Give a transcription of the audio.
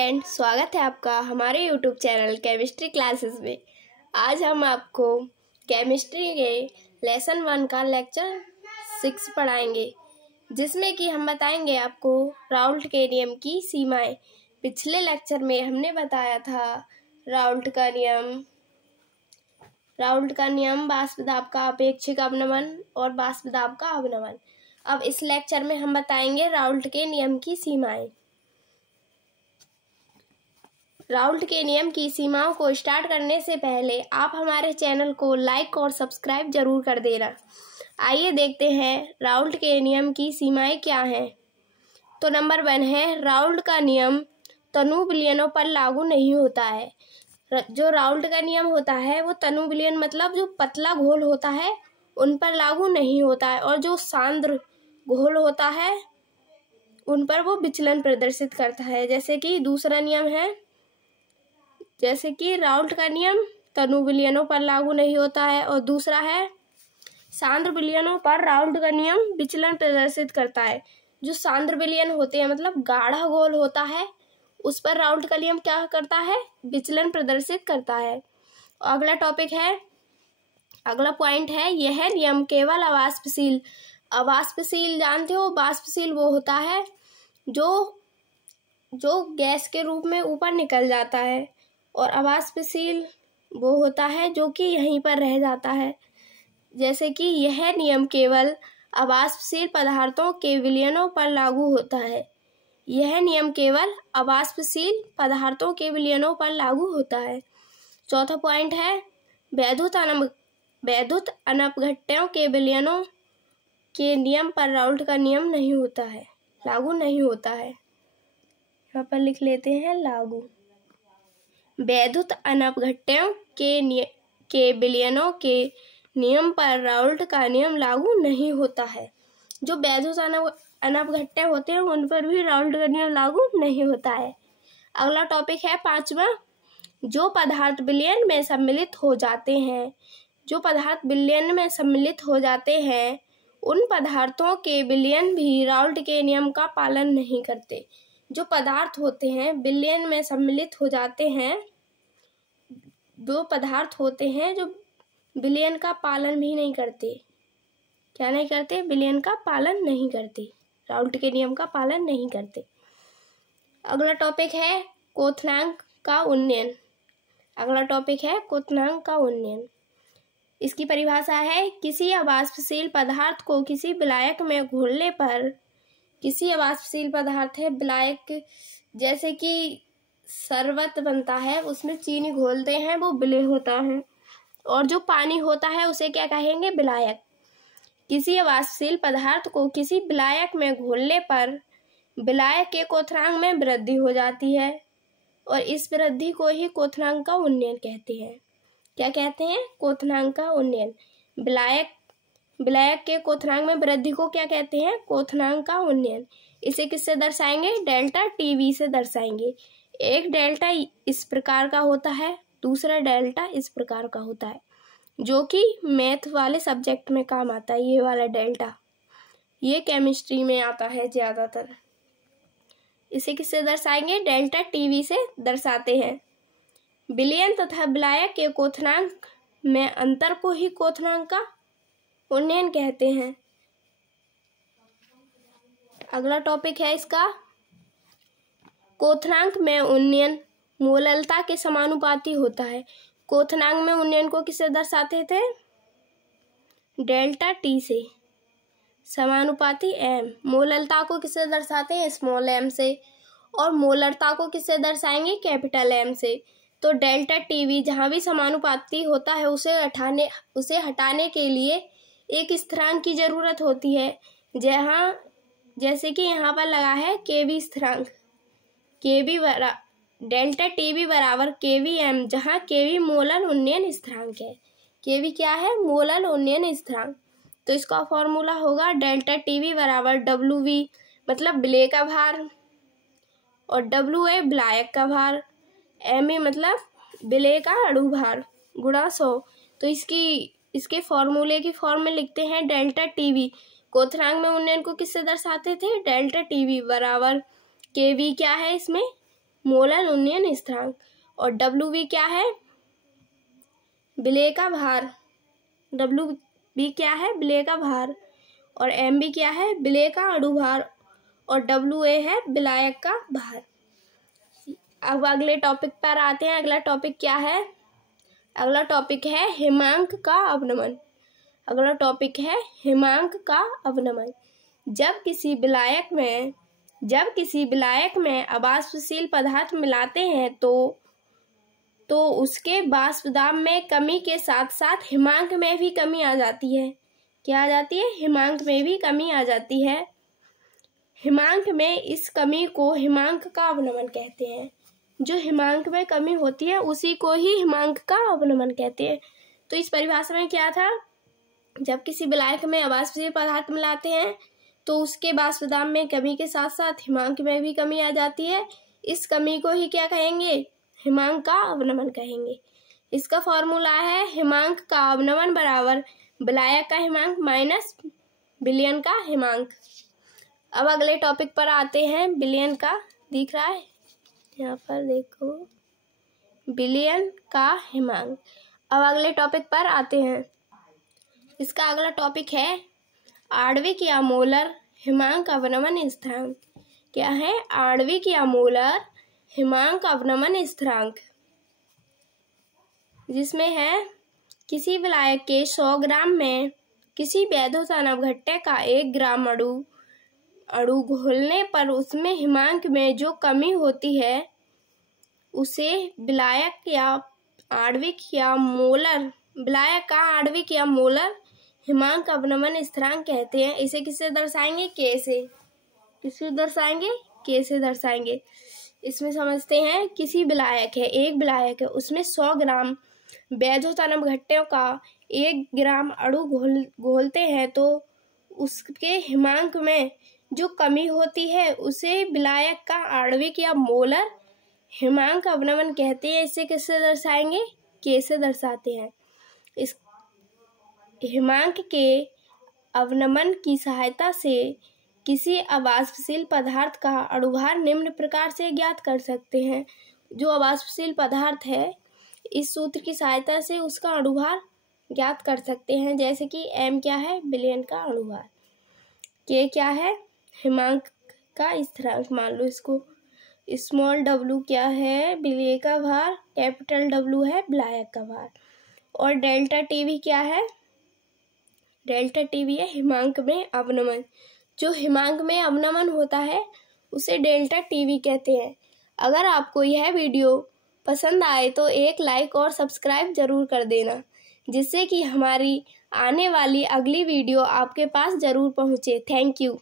Friend, स्वागत है आपका हमारे यूट्यूब चैनल केमिस्ट्री क्लासेस में। आज हम आपको केमिस्ट्री के लेसन 1 का लेक्चर 6 पढ़ाएंगे, जिसमें कि हम बताएंगे आपको राउल्ट के नियम की सीमाएं। पिछले लेक्चर में हमने बताया था राउल्ट का नियम वाष्प दाब का अपेक्षिक अवनमन और वाष्प दाब का अवनमन। अब इस लेक्चर में हम बताएंगे राउल्ट के नियम की सीमाएं। राउल्ट के नियम की सीमाओं को स्टार्ट करने से पहले आप हमारे चैनल को लाइक और सब्सक्राइब जरूर कर देना। आइए देखते हैं राउल्ट के नियम की सीमाएं क्या हैं। तो नंबर 1 है, राउल्ट का नियम तनु विलयनों पर लागू नहीं होता है। जो राउल्ट का नियम होता है वो तनु विलयन मतलब जो पतला घोल होता है उन पर लागू नहीं होता है, और जो सांद्र घोल होता है उन पर वो विचलन प्रदर्शित करता है। जैसे कि दूसरा नियम है, जैसे कि राउल्ट का नियम तनु विलयनों पर लागू नहीं होता है, और दूसरा है सांद्र विलयनों पर राउल्ट का नियम विचलन प्रदर्शित करता है। जो सांद्र विलयन होते हैं मतलब गाढ़ा घोल होता है, उस पर राउल्ट का नियम क्या करता है, विचलन प्रदर्शित करता है। अगला टॉपिक है, अगला पॉइंट है, यह नियम केवल अवाष्पशील जानते हो, वाष्पशील वो होता है जो गैस के रूप में ऊपर निकल जाता है, और अवाष्पशील वो होता है जो कि यहीं पर रह जाता है। जैसे कि यह नियम केवल अवाष्पशील पदार्थों के विलयनों पर लागू होता है। यह नियम केवल अवाष्पशील पदार्थों के विलयनों पर लागू होता है। चौथा पॉइंट है, वैद्युत अनपघट्यों के विलयनों के नियम पर राउल्ट का नियम नहीं होता है, लागू नहीं होता है। यहाँ पर लिख लेते हैं लागू। वैद्युत अनपघट्यों के विलयनों के नियम पर राउल्ट का नियम लागू नहीं होता है। जो वैद्युत अनपघट्य होते हैं उन पर भी राउल्ट का नियम लागू नहीं होता है। अगला टॉपिक है 5वां, जो पदार्थ विलयन में सम्मिलित हो जाते हैं उन पदार्थों के विलयन भी राउल्ट के नियम का पालन नहीं करते। जो पदार्थ होते हैं विलयन में सम्मिलित हो जाते हैं, जो पदार्थ होते हैं जो विलयन का पालन भी नहीं करते, क्या नहीं करते, विलयन का पालन नहीं करते, राउल्ट के नियम का पालन नहीं करते। अगला टॉपिक है क्वथनांक का उन्नयन। इसकी परिभाषा है, किसी अवाष्पशील पदार्थ को किसी विलायक में घोलने पर, किसी अवाष्पशील पदार्थ है विलायक, जैसे कि शरबत बनता है उसमें चीनी घोलते हैं वो विलय होता है, और जो पानी होता है उसे क्या कहेंगे, विलायक। किसी अवाष्पशील पदार्थ को किसी विलायक में घोलने पर विलायक के क्वथनांक में वृद्धि हो जाती है, और इस वृद्धि को ही क्वथनांक का उन्नयन कहते हैं। क्या कहते हैं, क्वथनांक का उन्नयन। विलायक के क्वथनांक में वृद्धि को क्या कहते हैं, क्वथनांक का उन्नयन। इसे किससे दर्शाएंगे, डेल्टा टीवी से दर्शाएंगे। एक डेल्टा इस प्रकार का होता है, दूसरा डेल्टा इस प्रकार का होता है, जो कि मैथ वाले सब्जेक्ट में काम आता है। ये वाला डेल्टा ये केमिस्ट्री में आता है ज़्यादातर। इसे किससे दर्शाएंगे, डेल्टा टीवी से दर्शाते हैं। विलयन तथा विलायक के क्वथनांक में अंतर को ही क्वथनांक का उन्नयन कहते हैं। अगला टॉपिक है इसका, क्वथनांक में उन्नयन मोललता के समानुपाती होता है। क्वथनांक में उन्नयन को किससे दर्शाते थे, डेल्टा टी से, समानुपाती एम। मोललता को किससे दर्शाते हैं, स्मॉल एम से, और मोलरता को किससे दर्शाएंगे, कैपिटल एम से। तो डेल्टा टीवी जहाँ भी समानुपाती होता है उसे हटाने के लिए एक स्थिरांक की जरूरत होती है। जैसे कि यहाँ पर लगा है केवी स्थिरांक, डेल्टा टीवी बराबर केवी एम, जहाँ केवी मोलर उन्नयन स्थिरांक है। केवी क्या है, मोलर उन्नयन स्थिरांक। तो इसका फॉर्मूला होगा डेल्टा टीवी बराबर डब्ल्यू मतलब विलय का भार, और डब्ल्यू ए विलायक का भार, एम ए मतलब विलय का अणु भार, गुणा 100। तो इसके फॉर्मूले की फॉर्म में लिखते हैं डेल्टा टीवी। क्वथनांक में उन्नयन को किससे दर्शाते थे, डेल्टा टीवी बराबर केवी क्या है इसमें, मोलर उन्नयन स्थिरांक। और WB क्या है? विलेय का भार। WB क्या है? विलेय का भार। और MB क्या है? विलेय का अणुभार। और WA है विलायक का भार। अब अगले टॉपिक पर आते हैं। अगला टॉपिक क्या है? अगला टॉपिक है हिमांक का अवनमन। अगला टॉपिक है हिमांक का अवनमन। जब किसी विलायक में अवाष्पशील पदार्थ मिलाते हैं तो उसके वाष्पदाब में कमी के साथ साथ हिमांक में भी कमी आ जाती है। क्या आ जाती है? हिमांक में भी कमी आ जाती है। हिमांक में इस कमी को हिमांक का अवनमन कहते हैं। जो हिमांक में कमी होती है उसी को ही हिमांक का अवनमन कहते हैं। तो इस परिभाषा में क्या था? जब किसी विलायक में अवाष्पशील पदार्थ मिलाते हैं तो उसके वाष्पदाब में कमी के साथ साथ हिमांक में भी कमी आ जाती है। इस कमी को ही क्या कहेंगे? हिमांक का अवनमन कहेंगे। इसका फॉर्मूला है हिमांक का अवनमन बराबर विलायक का हिमांक माइनस विलयन का हिमांक। अब अगले टॉपिक पर आते हैं। विलयन का दिख रहा है यहाँ पर, देखो, विलयन का हिमांक। अब अगले टॉपिक पर आते हैं। इसका अगला टॉपिक है आणविक या मोलर हिमांक अवनमन स्थिरांक। क्या है? आणविक या मोलर हिमांक अवनमन स्थिरांक, जिसमें है किसी विलायक के 100 ग्राम में किसी वैधोता नवघट्टे का 1 ग्राम अणु घोलने पर उसमें हिमांक में जो कमी होती है उसे विलायक या आणविक या मोलर हिमांक अवनमन स्थिरांक कहते हैं। इसे किससे दर्शाएंगे? K से। किससे दर्शाएंगे? K से दर्शाएंगे। इसमें समझते हैं, किसी विलायक है, एक विलायक है, उसमें 100 ग्राम वैधोता नवघट्टों का 1 ग्राम अणु घोलते हैं तो उसके हिमांक में जो कमी होती है उसे विलायक का आणविक या मोलर हिमांक अवनमन कहते हैं। इसे किससे दर्शाएंगे? K से दर्शाते हैं। इस हिमांक के अवनमन की सहायता से किसी अवाष्पशील पदार्थ का अणुभार निम्न प्रकार से ज्ञात कर सकते हैं। जो अवाष्पशील पदार्थ है, इस सूत्र की सहायता से उसका अणुभार ज्ञात कर सकते हैं। जैसे कि M क्या है? विलयन का अणुभार। K क्या है? हिमांक का स्थिरांक मान लो इसको। स्मॉल w क्या है? विलेय का भार। कैपिटल W है विलायक का भार। और डेल्टा TV क्या है? डेल्टा TV है हिमांक में अवनमन। जो हिमांक में अवनमन होता है उसे डेल्टा TV कहते हैं। अगर आपको यह वीडियो पसंद आए तो एक लाइक और सब्सक्राइब जरूर कर देना, जिससे कि हमारी आने वाली अगली वीडियो आपके पास जरूर पहुंचे। Thank you.